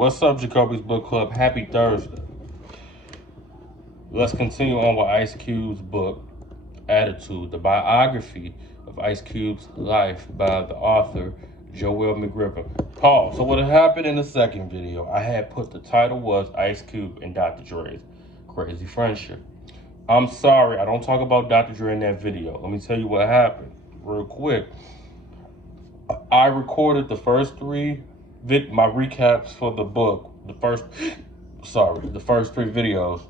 What's up, Jacoby's Book Club? Happy Thursday. Let's continue on with Ice Cube's book, Attitude, the biography of Ice Cube's life by the author, Joel McGriffin. Pause. So what had happened in the second video, I had put the title was Ice Cube and Dr. Dre's Crazy Friendship. I'm sorry, I don't talk about Dr. Dre in that video. Let me tell you what happened real quick. I recorded the first three my recaps for the book. The first three videos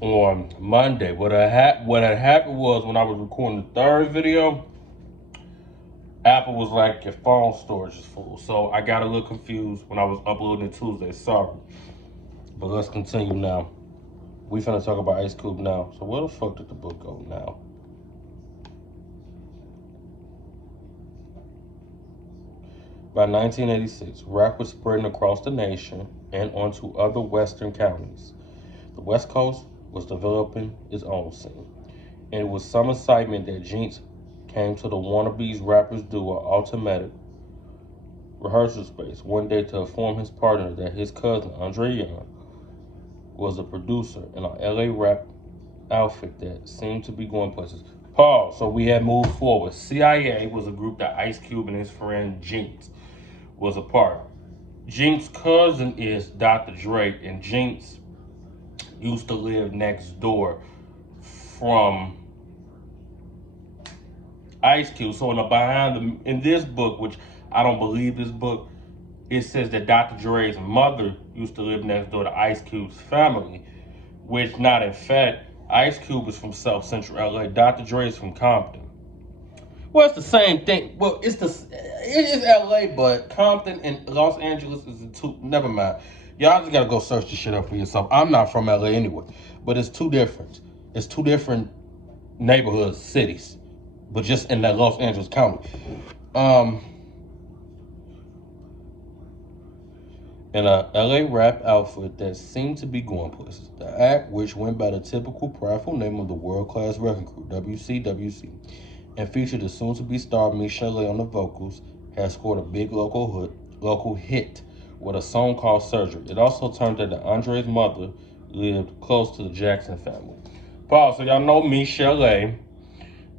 on Monday. What had happened was when I was recording the third video, Apple was like, your phone storage is full. So I got a little confused when I was uploading it Tuesday. Sorry. But let's continue now. We finna talk about Ice Cube now. So where the fuck did the book go now? By 1986, rap was spreading across the nation and onto other western counties. The West Coast was developing its own scene, and it was some excitement that Jinx came to the Wannabes rappers duo Automatic rehearsal space one day to inform his partner that his cousin, Andre Young, was a producer in an LA rap outfit that seemed to be going places. Pause. So we had moved forward. CIA was a group that Ice Cube and his friend Jinx was a part. Jinx's cousin is Dr. Dre, and Jinx used to live next door from Ice Cube. So in this book, which I don't believe this book, it says that Dr. Dre's mother used to live next door to Ice Cube's family, which not in fact. Ice Cube is from South Central LA. Dr. Dre is from Compton. Well, it's the same thing. Well, it is LA, but Compton and Los Angeles is two. Never mind. Y'all just gotta go search this shit up for yourself. I'm not from LA anyway, but it's two different. It's two different neighborhoods, cities, but just in that Los Angeles County. In a LA rap outfit that seemed to be going places. The act, which went by the typical prideful name of the World Class Wrecking Crew, WCWC, and featured the soon-to-be star Michel'le on the vocals, has scored a big local hit with a song called Surgery. It also turned out that Andre's mother lived close to the Jackson family. Pause. So y'all know Michel'le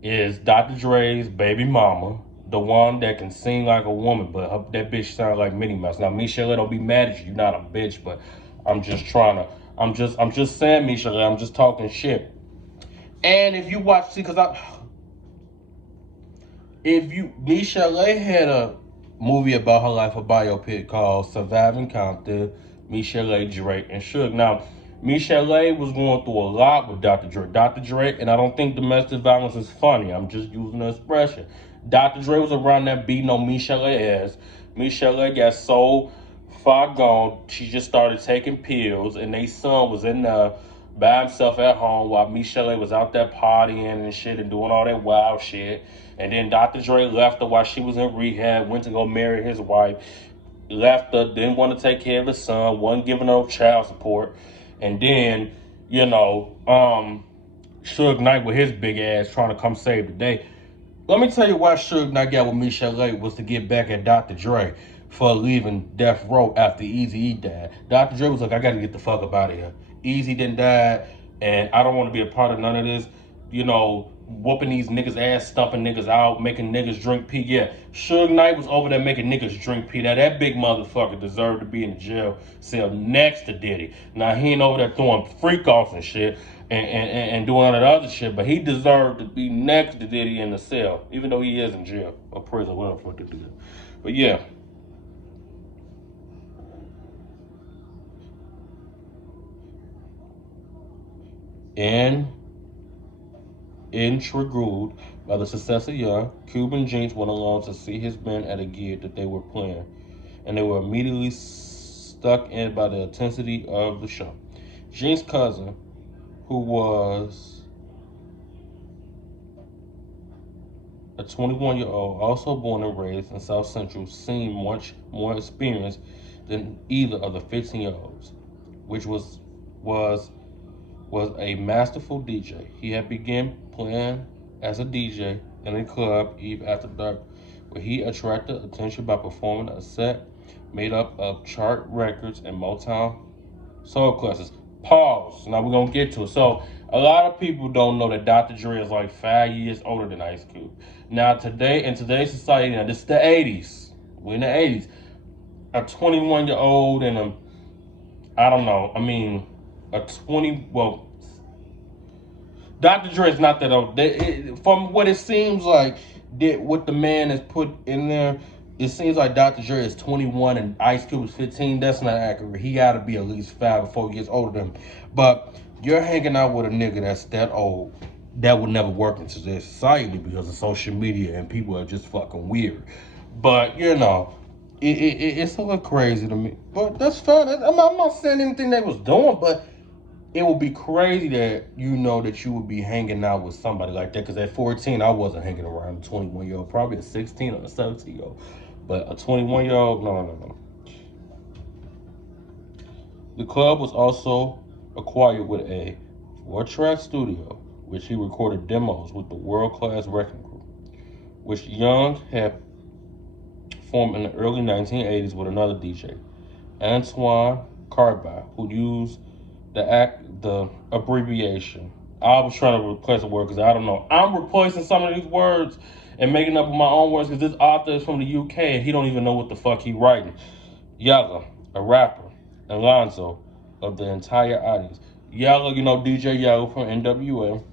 is Dr. Dre's baby mama, the one that can sing like a woman, but that bitch sound like Minnie Mouse. Now, Michel'le, don't be mad at you. You're not a bitch, but I'm just saying, Michel'le, I'm just talking shit. And if you watch, Michel'le had a movie about her life, a biopic called Surviving Compton, Michel'le, Dre, and Suge. Now, Michel'le was going through a lot with Dr. Dre. Dr. Dre, and I don't think domestic violence is funny. I'm just using the expression. Dr. Dre was around that beating on Michel'le ass. Michel'le got so far gone, she just started taking pills, and their son was in there by himself at home while Michel'le was out there partying and shit and doing all that wild shit. And then Dr. Dre left her while she was in rehab, went to go marry his wife, left her, didn't want to take care of his son, wasn't giving her child support. And then, Suge Knight with his big ass trying to come save the day. Let me tell you why Suge Knight got with Michel'le was to get back at Dr. Dre for leaving Death Row after Eazy-E died. Dr. Dre was like, I gotta get the fuck up out of here. Eazy didn't die, and I don't want to be a part of none of this, whooping these niggas' ass, stumping niggas out, making niggas drink pee. Yeah, Suge Knight was over there making niggas drink pee. Now, that big motherfucker deserved to be in the jail cell next to Diddy. Now, he ain't over there throwing freak offs and shit and doing all that other shit, but he deserved to be next to Diddy in the cell, even though he is in jail or prison, whatever the fuck they do. But yeah. Intrigued by the success of Young, Cube and Jinx went along to see his band at a gig that they were playing, and they were immediately stuck in by the intensity of the show. Jinx's cousin, who was a 21-year-old, also born and raised in South Central, seemed much more experienced than either of the 15-year-olds, which was a masterful DJ. He had begun playing as a DJ in a club Eve After Dark, where he attracted attention by performing a set made up of chart records and Motown soul classics. Pause. Now we're gonna get to it. So a lot of people don't know that Dr. Dre is like 5 years older than Ice Cube. Now today, in today's society, now this is the 80s. We're in the 80s. A 21-year-old and I don't know. I mean, a 20. Well, Dr. Dre is not that old. From what it seems like, what the man has put in there, it seems like Dr. Dre is 21 and Ice Cube is 15. That's not accurate. He got to be at least 5 or 4 years older than him. But you're hanging out with a nigga that's that old. That would never work into this society because of social media and people are just fucking weird. But, you know, it's a little crazy to me. But that's fine. I'm not saying anything they was doing, but it would be crazy that that you would be hanging out with somebody like that. Because at 14, I wasn't hanging around a 21-year-old, probably a 16 or a 17-year-old. But a 21-year-old, no. The club was also acquired with a 4-track studio, which he recorded demos with the world-class wrecking crew, which Young had formed in the early 1980s with another DJ, Antoine Carby, who used the abbreviation. I was trying to replace a word because I don't know. I'm replacing some of these words and making up my own words because this author is from the UK and he don't even know what the fuck he writing. Yella, a rapper, and Lonzo of the entire audience. Yella, DJ Yella from NWA.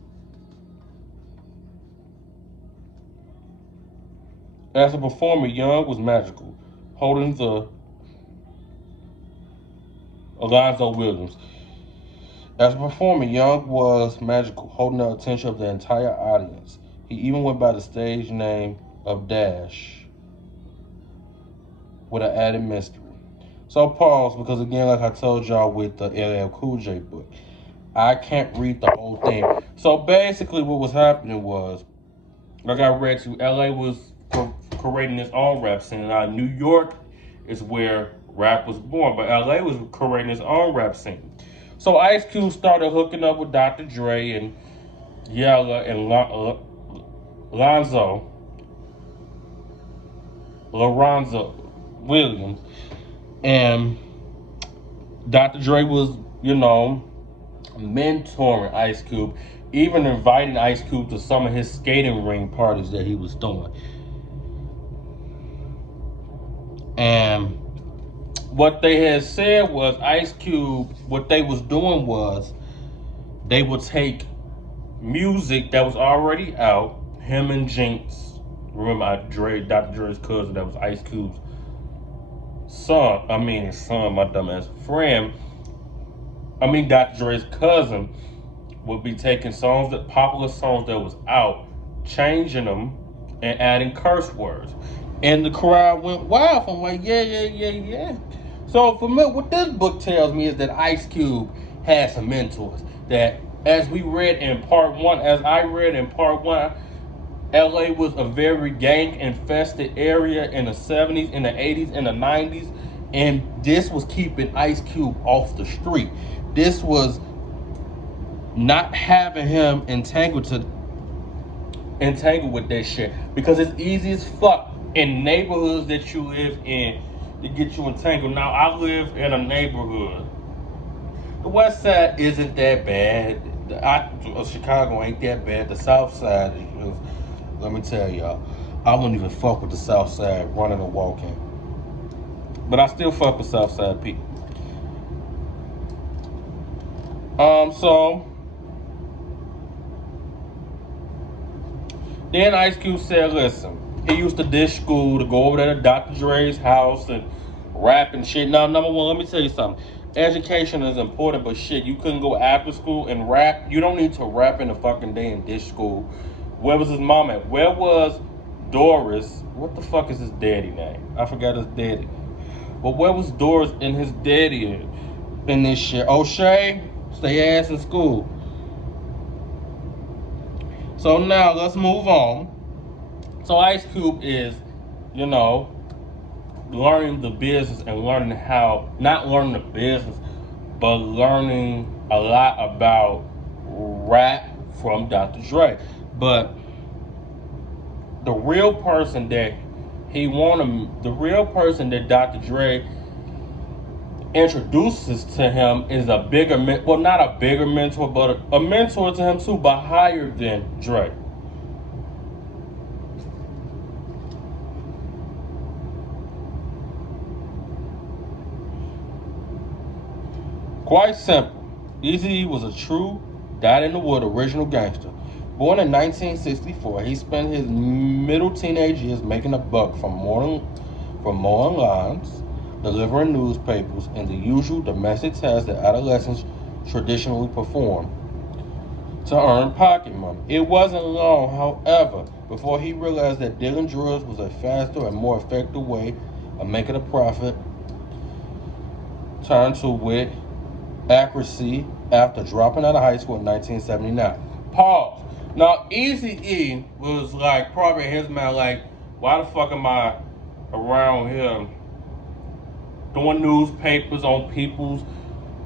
As a performer, Young was magical, holding the Alonzo Williams. As a performer, Young was magical, holding the attention of the entire audience. He even went by the stage name of Dash, with an added mystery. So pause, because again, like I told y'all with the LL Cool J book, I can't read the whole thing. So basically what was happening was, like I read to, LA was creating its own rap scene. Now New York is where rap was born, but LA was creating its own rap scene. So Ice Cube started hooking up with Dr. Dre and Yella and Lorenzo Williams. And Dr. Dre was, mentoring Ice Cube, even inviting Ice Cube to some of his skating ring parties that he was throwing. And what they had said was Ice Cube, what they was doing was they would take music that was already out, him and Jinx, remember Dr. Dre's cousin, that was Ice Cube's son, my dumbass friend, Dr. Dre's cousin, would be taking popular songs that was out, changing them, and adding curse words. And the crowd went wild. I'm like, yeah. So for me, what this book tells me is that Ice Cube had some mentors. That as I read in part one, LA was a very gang-infested area in the 70s, in the 80s, in the 90s. And this was keeping Ice Cube off the street. This was not having him entangled with that shit. Because it's easy as fuck in neighborhoods that you live in to get you entangled. Now, I live in a neighborhood. The West Side isn't that bad. Chicago ain't that bad. The South Side is, let me tell y'all, I wouldn't even fuck with the South Side running or walking. But I still fuck with South Side people. So then Ice Cube said, listen, he used to dish school to go over there to Dr. Dre's house and rap and shit. Now, number one, let me tell you something. Education is important, but shit, you couldn't go after school and rap. You don't need to rap in the fucking day in dish school. Where was his mom at? Where was Doris? What the fuck is his daddy name? I forgot his daddy. But where was Doris and his daddy in this shit? O'Shea, stay ass in school. So now let's move on. So Ice Cube is, learning the business and learning how, not learning the business, but learning a lot about rap from Dr. Dre. But the real person that He wanted the real person that Dr. Dre introduces to him is a bigger, well, not a bigger mentor, but a mentor to him too, but higher than Dre. Quite simple. Eazy-E was a true, dyed-in-the-wood original gangster. Born in 1964, he spent his middle teenage years making a buck from mowing lawns, delivering newspapers, and the usual domestic tasks that adolescents traditionally perform to earn pocket money. It wasn't long, however, before he realized that dealing drugs was a faster and more effective way of making a profit. Turned to wit accuracy after dropping out of high school in 1979. Pause. Now, Eazy-E was like probably his man, like, why the fuck am I around here doing newspapers on people's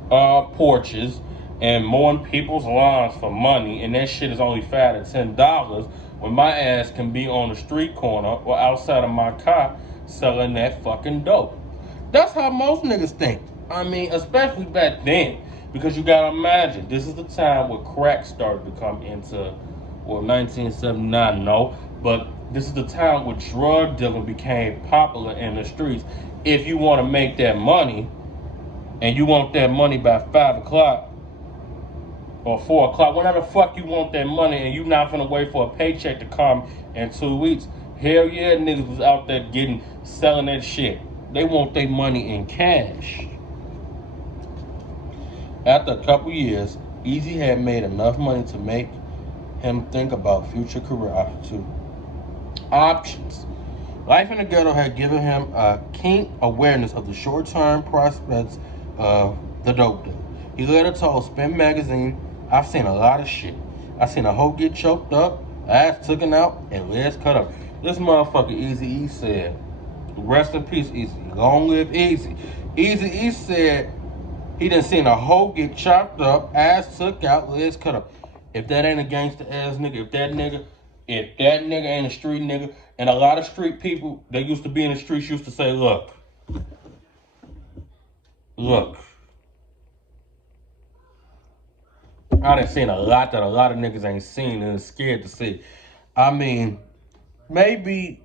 porches and mowing people's lawns for money, and that shit is only $5 to $10 when my ass can be on the street corner or outside of my car selling that fucking dope. That's how most niggas think. I mean, especially back then, because you gotta imagine this is the time where crack started to come into, well, 1979, no, but this is the time where drug dealing became popular in the streets. If you want to make that money, and you want that money by 5 o'clock or 4 o'clock, whenever the fuck you want that money, and you not gonna wait for a paycheck to come in 2 weeks, hell yeah, niggas was out there selling that shit. They want their money in cash. After a couple years, Eazy had made enough money to make him think about future career options. Life in the ghetto had given him a keen awareness of the short-term prospects of the dope deal. He later told Spin Magazine, "I've seen a lot of shit. I've seen a hoe get choked up, ass taken out, and legs cut up." This motherfucker Eazy-E said, rest in peace, Eazy. Long live Eazy. Eazy-E said he done seen a hoe get chopped up, ass took out, legs cut up. If that ain't a gangster ass nigga, if that nigga ain't a street nigga, and a lot of street people that used to be in the streets used to say, look, I done seen a lot that a lot of niggas ain't seen and is scared to see. I mean, maybe,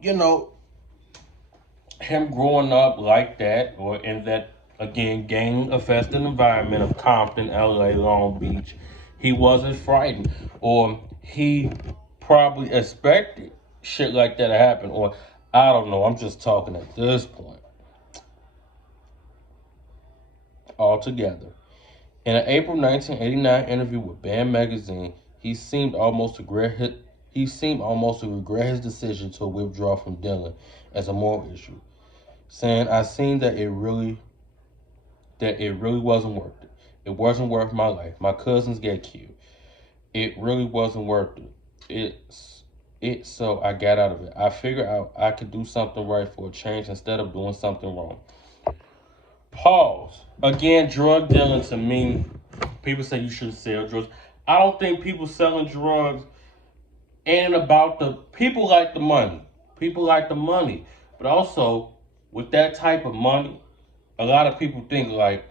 him growing up like that, or in that, again, gang-infested environment of Compton, LA, Long Beach, he wasn't frightened, or he probably expected shit like that to happen, or I don't know, I'm just talking at this point. Altogether. In an April 1989 interview with Bam Magazine, he seemed almost to regret his decision to withdraw from dealing as a moral issue, saying, "I seen that it really wasn't worth it. It wasn't worth my life. My cousins get killed. It really wasn't worth it. So I got out of it. I figured out I could do something right for a change instead of doing something wrong." Pause. Again, drug dealing to me, people say you shouldn't sell drugs. I don't think people selling drugs ain't about the people like the money. People like the money. But also, with that type of money, a lot of people think like,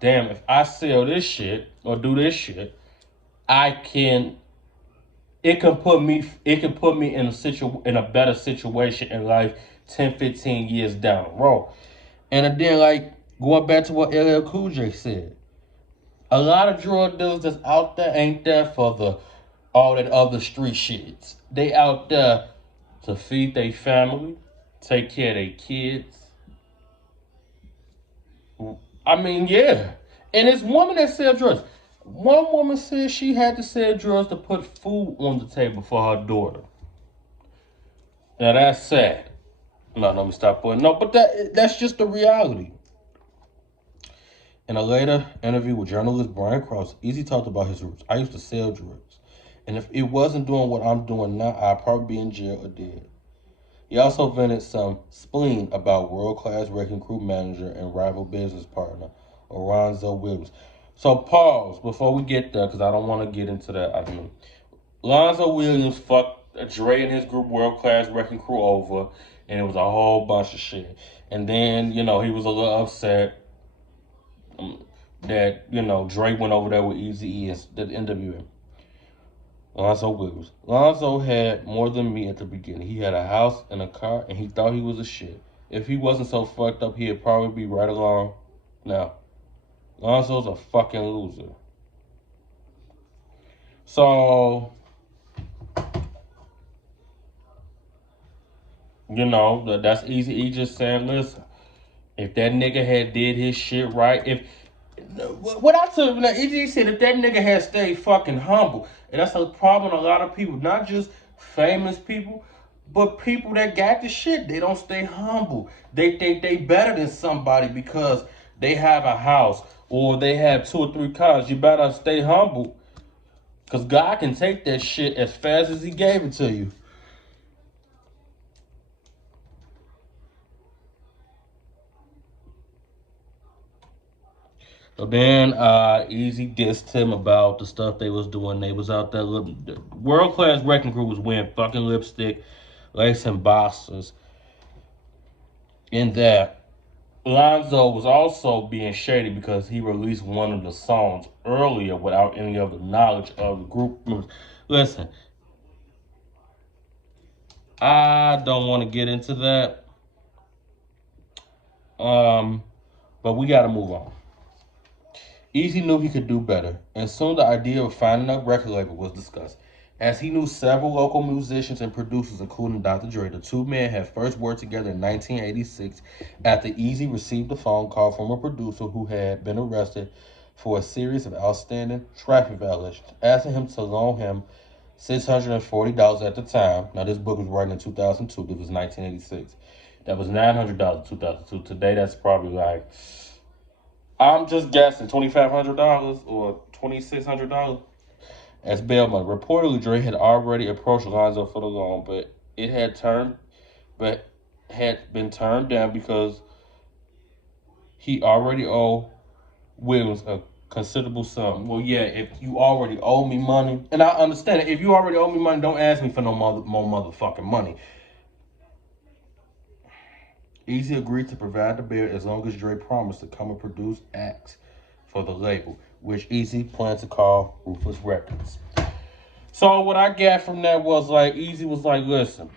damn, if I sell this shit or do this shit, it can put me in a better situation in life 10, 15 years down the road. And then, like, going back to what LL Cool J said, a lot of drug dealers that's out there ain't there for all that other street shits. They out there to feed their family, take care of their kids. I mean, yeah. And it's women that sell drugs. One woman said she had to sell drugs to put food on the table for her daughter. Now that's sad. No, let me stop putting. No, but that's just the reality. In a later interview with journalist Brian Cross, Eazy talked about his roots. "I used to sell drugs. And if it wasn't doing what I'm doing now, I'd probably be in jail or dead." He also vented some spleen about world-class wrecking crew manager and rival business partner, Alonzo Williams. So pause before we get there, because I don't want to get into that. I mean, Alonzo Williams fucked Dre and his group World Class Wrecking Crew over. and it was a whole bunch of shit. And then, you know, he was a little upset that, you know, Dre went over there with Eazy-E and the NWA. Lonzo Williams. Lonzo had more than me at the beginning. He had a house and a car, and he thought he was a shit. If he wasn't so fucked up, he'd probably be right along now. Lonzo's a fucking loser. So, you know, that's easy. He just saying, listen, if that nigga had did his shit right, if what I took, he said if that nigga had stayed fucking humble, and that's a problem with a lot of people, not just famous people, but people that got the shit. They don't stay humble. They think they better than somebody because they have a house or they have 2 or 3 cars. You better stay humble, because God can take that shit as fast as he gave it to you. So then Easy dissed him about the stuff they was doing. They was out there, the World Class Wrecking Crew was wearing fucking lipstick, lace and boxers. In that, Lonzo was also being shady because he released one of the songs earlier without any of the knowledge of the group members. Listen, I don't want to get into that, but we got to move on. Easy knew he could do better, and soon the idea of finding a record label was discussed. As he knew several local musicians and producers, including Dr. Dre, the two men had first worked together in 1986 after Easy received a phone call from a producer who had been arrested for a series of outstanding traffic violations, asking him to loan him $640 at the time. Now, this book was written in 2002. This was 1986. That was $900 in 2002. Today, that's probably like, I'm just guessing, $2,500 or $2,600 as bail money. Reportedly, Dre had already approached Lonzo for the loan, but had been turned down because he already owed Williams a considerable sum. Well, yeah, if you already owe me money, and I understand it, if you already owe me money, don't ask me for no more motherfucking money. Easy agreed to provide the bail as long as Dre promised to come and produce acts for the label, which Easy planned to call Ruthless Records. So what I got from that was like, Easy was like, listen,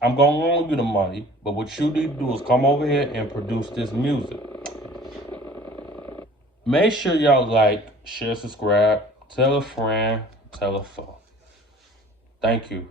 I'm gonna loan you the money, but what you need to do is come over here and produce this music. Make sure y'all like, share, subscribe, tell a friend, tell a foe. Thank you.